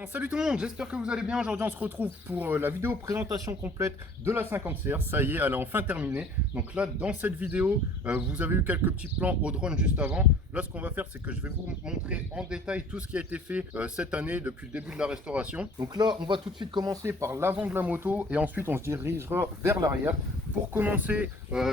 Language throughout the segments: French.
Bien, salut tout le monde, j'espère que vous allez bien. Aujourd'hui, on se retrouve pour la vidéo présentation complète de la 50CR. Ça y est, elle est enfin terminée. Donc là, dans cette vidéo, vous avez eu quelques petits plans au drone juste avant. Là, ce qu'on va faire, c'est que je vais vous montrer en détail tout ce qui a été fait cette année depuis le début de la restauration. Donc là, on va tout de suite commencer par l'avant de la moto et ensuite, on se dirigera vers l'arrière. Pour commencer,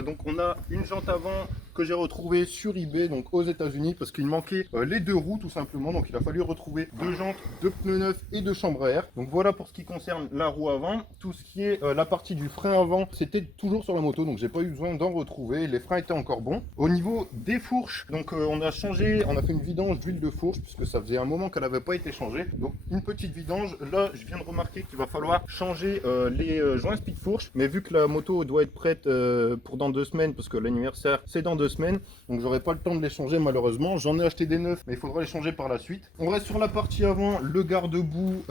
donc on a une jante avant que j'ai retrouvée sur eBay, donc aux États-Unis, parce qu'il manquait les deux roues tout simplement. Donc il a fallu retrouver deux jantes, deux pneus neufs et deux chambres à air. Donc voilà pour ce qui concerne la roue avant. Tout ce qui est la partie du frein avant, c'était toujours sur la moto, donc j'ai pas eu besoin d'en retrouver. Les freins étaient encore bons. Au niveau des fourches, donc on a changé, on a fait une vidange d'huile de fourche puisque ça faisait un moment qu'elle n'avait pas été changée. Donc une petite vidange. Là, je viens de remarquer qu'il va falloir changer les joints speed fourche, mais vu que la moto doit être prête pour dans 2 semaines, parce que l'anniversaire c'est dans 2 semaines, donc j'aurai pas le temps de les changer malheureusement. J'en ai acheté des neufs, mais il faudra les changer par la suite. On reste sur la partie avant, le garde-boue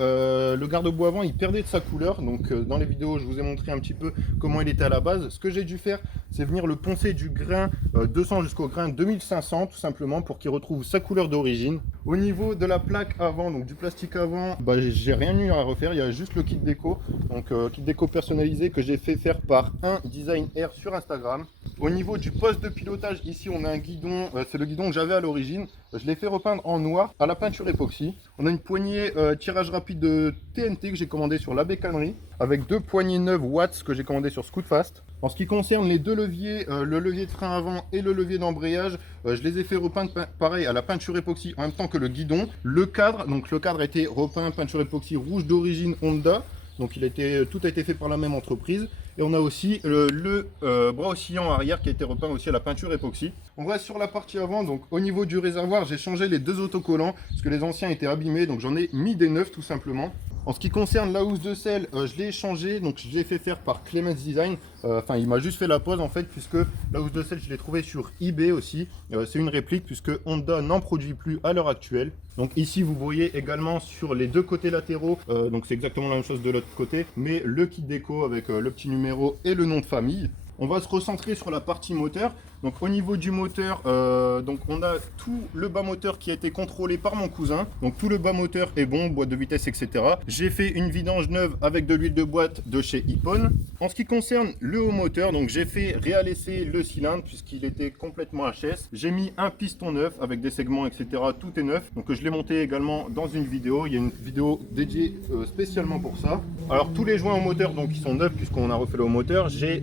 avant il perdait de sa couleur, donc dans les vidéos je vous ai montré un petit peu comment il était à la base. Ce que j'ai dû faire, c'est venir le poncer du grain 200 jusqu'au grain 2500 tout simplement pour qu'il retrouve sa couleur d'origine. Au niveau de la plaque avant, donc du plastique avant, j'ai rien eu à refaire, il y a juste le kit déco, donc kit déco personnalisé que j'ai fait faire par un Design Air sur Instagram. Au niveau du poste de pilotage, ici on a un guidon, c'est le guidon que j'avais à l'origine. Je l'ai fait repeindre en noir à la peinture époxy. On a une poignée tirage rapide de TNT que j'ai commandé sur la bécannerie, avec 2 poignées 9 watts que j'ai commandé sur Scootfast. En ce qui concerne les deux leviers, le levier de frein avant et le levier d'embrayage, je les ai fait repeindre pareil à la peinture époxy en même temps que le guidon. Le cadre, donc le cadre a été repeint peinture époxy rouge d'origine Honda. Donc tout a été fait par la même entreprise. Et on a aussi le bras oscillant arrière qui a été repeint aussi à la peinture époxy. On reste sur la partie avant, donc au niveau du réservoir, j'ai changé les 2 autocollants parce que les anciens étaient abîmés, donc j'en ai mis des neufs tout simplement. En ce qui concerne la housse de selle, je l'ai changé, donc je l'ai fait faire par Clemens Design. Enfin, il m'a juste fait la pose en fait, puisque la housse de selle, je l'ai trouvée sur eBay aussi. C'est une réplique puisque Honda n'en produit plus à l'heure actuelle. Donc ici, vous voyez également sur les 2 côtés latéraux, donc c'est exactement la même chose de l'autre côté, mais le kit déco avec le petit numéro et le nom de famille. On va se recentrer sur la partie moteur. Donc au niveau du moteur, donc on a tout le bas moteur qui a été contrôlé par mon cousin. Donc tout le bas moteur est bon, boîte de vitesse, etc. J'ai fait une vidange neuve avec de l'huile de boîte de chez Ippon. En ce qui concerne le haut moteur, donc j'ai fait réalisser le cylindre puisqu'il était complètement HS. J'ai mis un piston neuf avec des segments, etc. Tout est neuf. Donc je l'ai monté également dans une vidéo. Il y a une vidéo dédiée spécialement pour ça. Alors tous les joints au moteur, donc ils sont neufs puisqu'on a refait le haut moteur. J'ai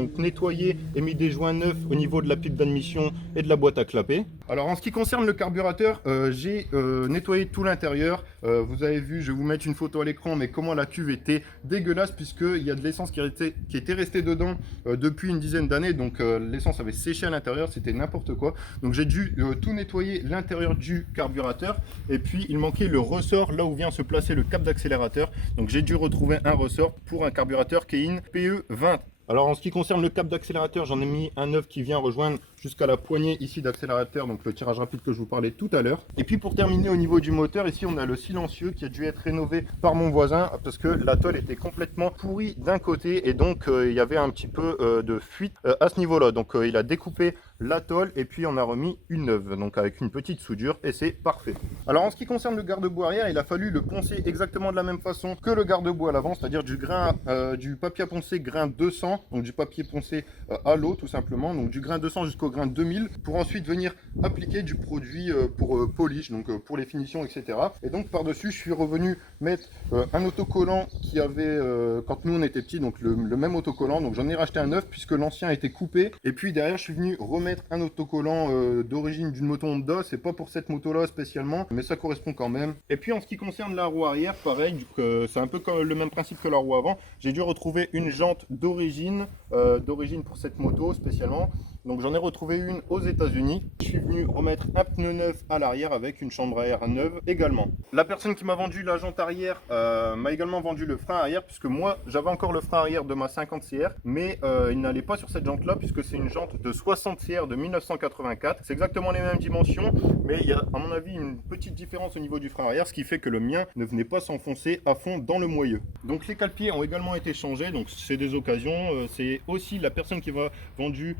donc nettoyé et mis des joints neufs au niveau de la pipe d'admission et de la boîte à clapper. Alors en ce qui concerne le carburateur, j'ai nettoyé tout l'intérieur. Vous avez vu, je vais vous mettre une photo à l'écran, mais comment la cuve était dégueulasse puisqu'il y a de l'essence qui était restée dedans depuis une dizaine d'années. Donc l'essence avait séché à l'intérieur, c'était n'importe quoi. Donc j'ai dû tout nettoyer l'intérieur du carburateur. Et puis il manquait le ressort là où vient se placer le cap d'accélérateur. Donc j'ai dû retrouver un ressort pour un carburateur Kein PE20. Alors en ce qui concerne le cap d'accélérateur, j'en ai mis un neuf qui vient rejoindre jusqu'à la poignée ici d'accélérateur, donc le tirage rapide que je vous parlais tout à l'heure. Et puis pour terminer au niveau du moteur, ici on a le silencieux qui a dû être rénové par mon voisin parce que la tôle était complètement pourrie d'un côté et donc il y avait un petit peu de fuite à ce niveau-là. Donc il a découpé la tôle et puis on a remis une neuve, donc avec une petite soudure et c'est parfait. Alors en ce qui concerne le garde-boue arrière, il a fallu le poncer exactement de la même façon que le garde-boue à l'avant, c'est-à-dire du papier à poncer grain 200. Donc du papier poncé à l'eau tout simplement, donc du grain 200 jusqu'au grain 2000 pour ensuite venir appliquer du produit pour polish, donc pour les finitions, etc. Et donc par dessus je suis revenu mettre un autocollant qui avait quand nous on était petits, donc le même autocollant, donc j'en ai racheté un neuf puisque l'ancien a été coupé. Et puis derrière je suis venu remettre un autocollant d'origine d'une moto Honda, c'est pas pour cette moto là spécialement mais ça correspond quand même. Et puis en ce qui concerne la roue arrière, pareil, c'est un peu comme le même principe que la roue avant, j'ai dû retrouver une jante d'origine pour cette moto spécialement. Donc j'en ai retrouvé une aux États-Unis. Je suis venu remettre un pneu neuf à l'arrière avec une chambre à air neuve également. La personne qui m'a vendu la jante arrière m'a également vendu le frein arrière puisque moi j'avais encore le frein arrière de ma 50CR mais il n'allait pas sur cette jante là puisque c'est une jante de 60CR de 1984. C'est exactement les mêmes dimensions mais il y a à mon avis une petite différence au niveau du frein arrière, ce qui fait que le mien ne venait pas s'enfoncer à fond dans le moyeu. Donc les cale-pieds ont également été changés, donc c'est des occasions. C'est aussi la personne qui m'a vendu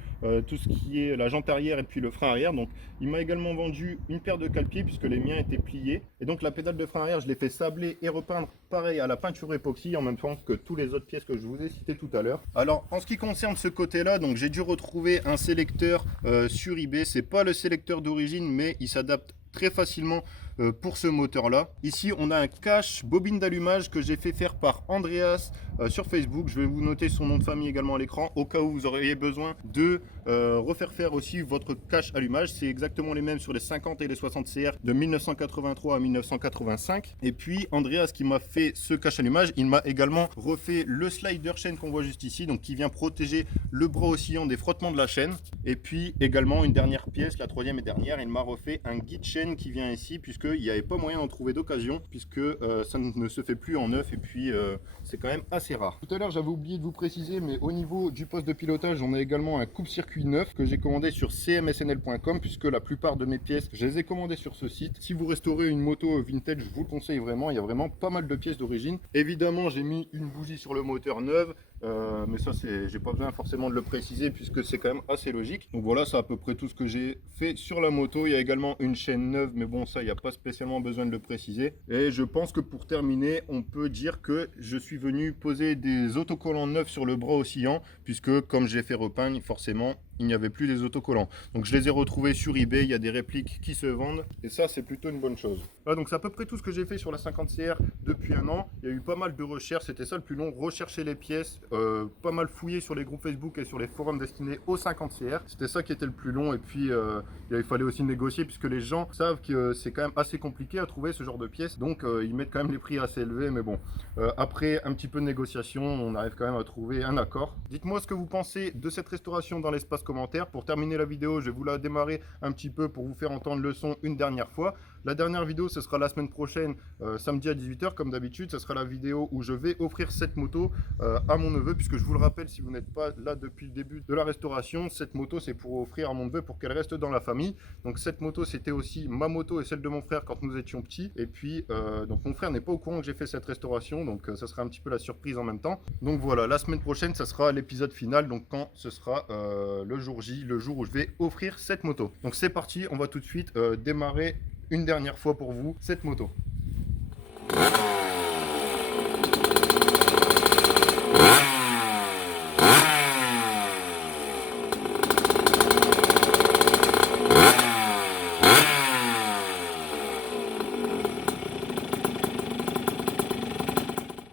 tout ce qui est la jante arrière et puis le frein arrière. Donc il m'a également vendu une paire de cale-pieds puisque les miens étaient pliés. Et donc la pédale de frein arrière, je l'ai fait sabler et repeindre pareil à la peinture époxy en même temps que tous les autres pièces que je vous ai citées tout à l'heure. Alors en ce qui concerne ce côté-là, donc j'ai dû retrouver un sélecteur sur eBay. C'est pas le sélecteur d'origine, mais il s'adapte très facilement pour ce moteur là. Ici on a un cache bobine d'allumage que j'ai fait faire par Andreas sur Facebook. Je vais vous noter son nom de famille également à l'écran au cas où vous auriez besoin de refaire faire aussi votre cache allumage. C'est exactement les mêmes sur les 50 et les 60 CR de 1983 à 1985. Et puis Andreas qui m'a fait ce cache allumage, il m'a également refait le slider chaîne qu'on voit juste ici, donc qui vient protéger le bras oscillant des frottements de la chaîne. Et puis également une dernière pièce, la troisième et dernière, il m'a refait un guide chaîne qui vient ici puisqu'il n'y avait pas moyen d'en trouver d'occasion puisque ça ne se fait plus en neuf et puis c'est quand même assez rare. Tout à l'heure j'avais oublié de vous préciser, mais au niveau du poste de pilotage on a également un coupe-circuit neuf que j'ai commandé sur cmsnl.com puisque la plupart de mes pièces je les ai commandées sur ce site. Si vous restaurez une moto vintage, je vous le conseille vraiment, il y a vraiment pas mal de pièces d'origine. Évidemment j'ai mis une bougie sur le moteur neuve, mais ça j'ai pas besoin forcément de le préciser puisque c'est quand même assez logique. Donc voilà, c'est à peu près tout ce que j'ai fait sur la moto. Il y a également une chaîne neuve, mais bon ça il n'y a pas spécialement besoin de le préciser. Et je pense que pour terminer on peut dire que je suis venu poser des autocollants neufs sur le bras oscillant puisque comme j'ai fait repeindre, forcément il n'y avait plus des autocollants. Donc je les ai retrouvés sur eBay, il y a des répliques qui se vendent et ça c'est plutôt une bonne chose. Voilà, donc c'est à peu près tout ce que j'ai fait sur la 50CR depuis un an. Il y a eu pas mal de recherches, c'était ça le plus long, rechercher les pièces, pas mal fouiller sur les groupes Facebook et sur les forums destinés aux 50CR. C'était ça qui était le plus long et puis il fallait aussi négocier puisque les gens savent que c'est quand même assez compliqué à trouver ce genre de pièces. Donc ils mettent quand même les prix assez élevés, mais bon, après un petit peu de négociation, on arrive quand même à trouver un accord. Dites-moi ce que vous pensez de cette restauration dans l'espace commentaire. Pour terminer la vidéo, je vais vous la démarrer un petit peu pour vous faire entendre le son une dernière fois. La dernière vidéo, ce sera la semaine prochaine, samedi à 18 h comme d'habitude. Ce sera la vidéo où je vais offrir cette moto à mon neveu, puisque je vous le rappelle, si vous n'êtes pas là depuis le début de la restauration, cette moto c'est pour offrir à mon neveu pour qu'elle reste dans la famille. Donc cette moto c'était aussi ma moto et celle de mon frère quand nous étions petits. Et puis donc mon frère n'est pas au courant que j'ai fait cette restauration, donc ça sera un petit peu la surprise en même temps. Donc voilà, la semaine prochaine ça sera l'épisode final, donc quand ce sera le jour J, le jour où je vais offrir cette moto. Donc c'est parti, on va tout de suite démarrer une dernière fois pour vous cette moto.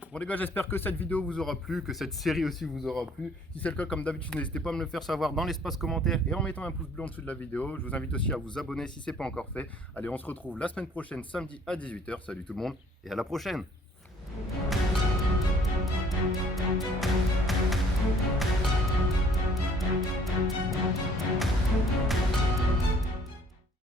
Bon les gars, j'espère que cette vidéo vous aura plu, que cette série aussi vous aura plu. Si c'est le cas, comme d'habitude, n'hésitez pas à me le faire savoir dans l'espace commentaire et en mettant un pouce bleu en dessous de la vidéo. Je vous invite aussi à vous abonner si ce n'est pas encore fait. Allez, on se retrouve la semaine prochaine, samedi à 18 h. Salut tout le monde et à la prochaine.